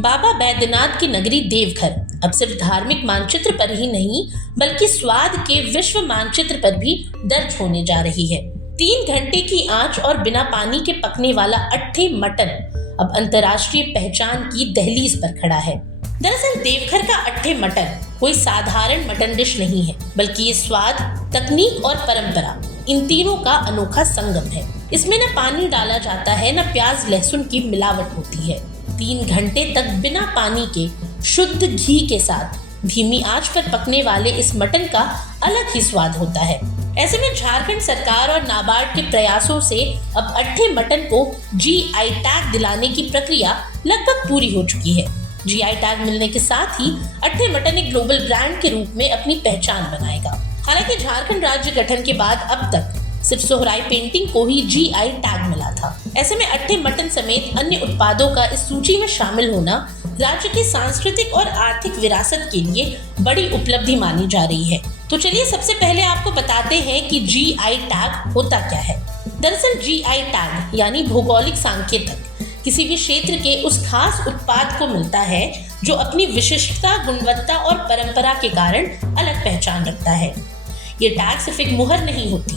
बाबा बैद्यनाथ की नगरी देवघर अब सिर्फ धार्मिक मानचित्र पर ही नहीं बल्कि स्वाद के विश्व मानचित्र पर भी दर्ज होने जा रही है। 3 घंटे की आंच और बिना पानी के पकने वाला अट्ठे मटन अब अंतर्राष्ट्रीय पहचान की दहलीज पर खड़ा है। दरअसल देवघर का अट्ठे मटन कोई साधारण मटन डिश नहीं है, बल्कि ये स्वाद, तकनीक और परंपरा, इन तीनों का अनोखा संगम है। इसमें न पानी डाला जाता है, न प्याज लहसुन की मिलावट होती है। 3 घंटे तक बिना पानी के शुद्ध घी के साथ धीमी आंच पर पकने वाले इस मटन का अलग ही स्वाद होता है। ऐसे में झारखंड सरकार और नाबार्ड के प्रयासों से अब अट्ठे मटन को GI टैग दिलाने की प्रक्रिया लगभग पूरी हो चुकी है। GI टैग मिलने के साथ ही अट्ठे मटन एक ग्लोबल ब्रांड के रूप में अपनी पहचान बनाएगा। हालांकि झारखंड राज्य गठन के बाद अब तक सिर्फ सोहराई पेंटिंग को ही GI टैग मिला था। ऐसे में अट्ठे मटन समेत अन्य उत्पादों का इस सूची में शामिल होना राज्य की सांस्कृतिक और आर्थिक विरासत के लिए बड़ी उपलब्धि मानी जा रही है। तो चलिए सबसे पहले आपको बताते हैं कि GI टैग होता क्या है। दरअसल GI टैग यानी भौगोलिक सांकेतक किसी भी क्षेत्र के उस खास उत्पाद को मिलता है जो अपनी विशिष्टता, गुणवत्ता और परंपरा के कारण अलग पहचान रखता है। ये टैग सिर्फ एक मुहर नहीं होती,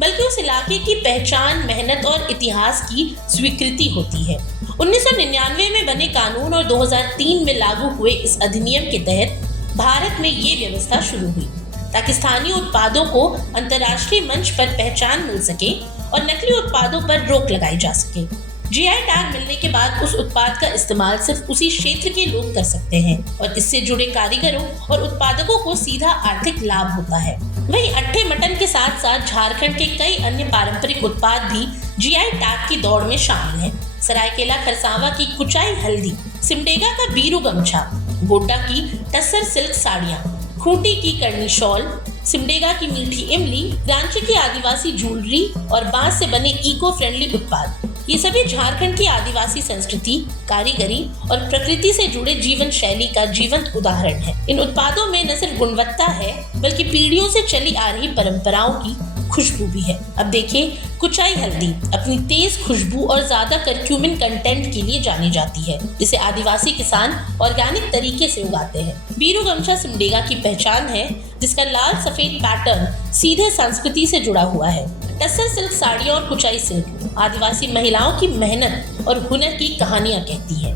बल्कि उस इलाके की पहचान, मेहनत और इतिहास की स्वीकृति होती है। 1999 में बने कानून और 2003 में लागू हुए इस अधिनियम के तहत भारत में ये व्यवस्था शुरू हुई ताकि स्थानीय उत्पादों को अंतर्राष्ट्रीय मंच पर पहचान मिल सके और नकली उत्पादों पर रोक लगाई जा सके। GI टैग मिलने के बाद उस उत्पाद का इस्तेमाल सिर्फ उसी क्षेत्र के लोग कर सकते हैं और इससे जुड़े कारीगरों और उत्पादकों को सीधा आर्थिक लाभ होता है। वहीं अट्ठे मटन के साथ साथ झारखंड के कई अन्य पारंपरिक उत्पाद भी GI टैग की दौड़ में शामिल हैं। सरायकेला खरसावां की कुचाई हल्दी, सिमडेगा का बीरू गमछा, गोड्डा की टस्सर सिल्क साड़ियाँ, खूंटी की करनी शॉल, सिमडेगा की मीठी इमली, रांची की आदिवासी ज्वेलरी और बांस से बने इको फ्रेंडली उत्पाद, ये सभी झारखंड की आदिवासी संस्कृति, कारीगरी और प्रकृति से जुड़े जीवन शैली का जीवंत उदाहरण है। इन उत्पादों में न सिर्फ गुणवत्ता है बल्कि पीढ़ियों से चली आ रही परंपराओं की खुशबू भी है। अब देखिए, कुचाई हल्दी अपनी तेज खुशबू और ज्यादा करक्यूमिन कंटेंट के लिए जानी जाती है, जिसे आदिवासी किसान ऑर्गेनिक तरीके से उगाते हैं। बीरू गमछा सिमडेगा की पहचान है, जिसका लाल सफेद पैटर्न सीधे संस्कृति से जुड़ा हुआ है। टस्सर सिल्क साड़ियाँ और कुचाई सिल्क आदिवासी महिलाओं की मेहनत और हुनर की कहानियां कहती है।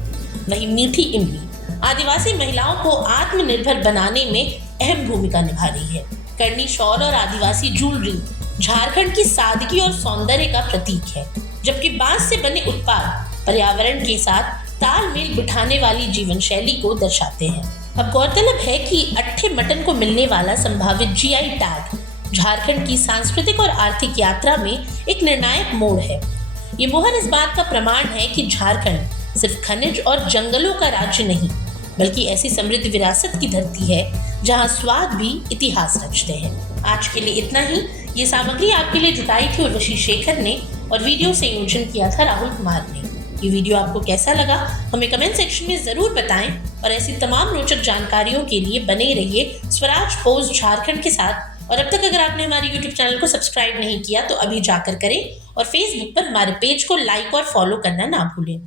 वहीं मीठी इमली आदिवासी महिलाओं को आत्मनिर्भर बनाने में अहम भूमिका निभा रही है। करनी शॉल और आदिवासी ज्वेलरी झारखंड की सादगी और सौंदर्य का प्रतीक है, जबकि बांस से बने उत्पाद पर्यावरण के साथ तालमेल बिठाने वाली जीवन शैली को दर्शाते हैं। अब गौरतलब है कि अट्ठे मटन को मिलने वाला संभावित GI टैग झारखंड की सांस्कृतिक और आर्थिक यात्रा में एक निर्णायक मोड़ है। ये मोहर इस बात का प्रमाण है कि झारखंड सिर्फ खनिज और जंगलों का राज्य नहीं, बल्कि ऐसी समृद्ध विरासत की धरती है जहां स्वाद भी इतिहास रचते हैं। आज के लिए इतना ही। ये सामग्री आपके लिए जुटाई थी उर्वशी शेखर ने और वीडियो संयोजन किया था राहुल कुमार ने। ये वीडियो आपको कैसा लगा हमें कमेंट सेक्शन में जरूर बताएं और ऐसी तमाम रोचक जानकारियों के लिए बने रहिए स्वराज पोस्ट झारखंड के साथ। और अब तक अगर आपने हमारे YouTube चैनल को सब्सक्राइब नहीं किया तो अभी जाकर करें और Facebook पर हमारे पेज को लाइक और फॉलो करना ना भूलें।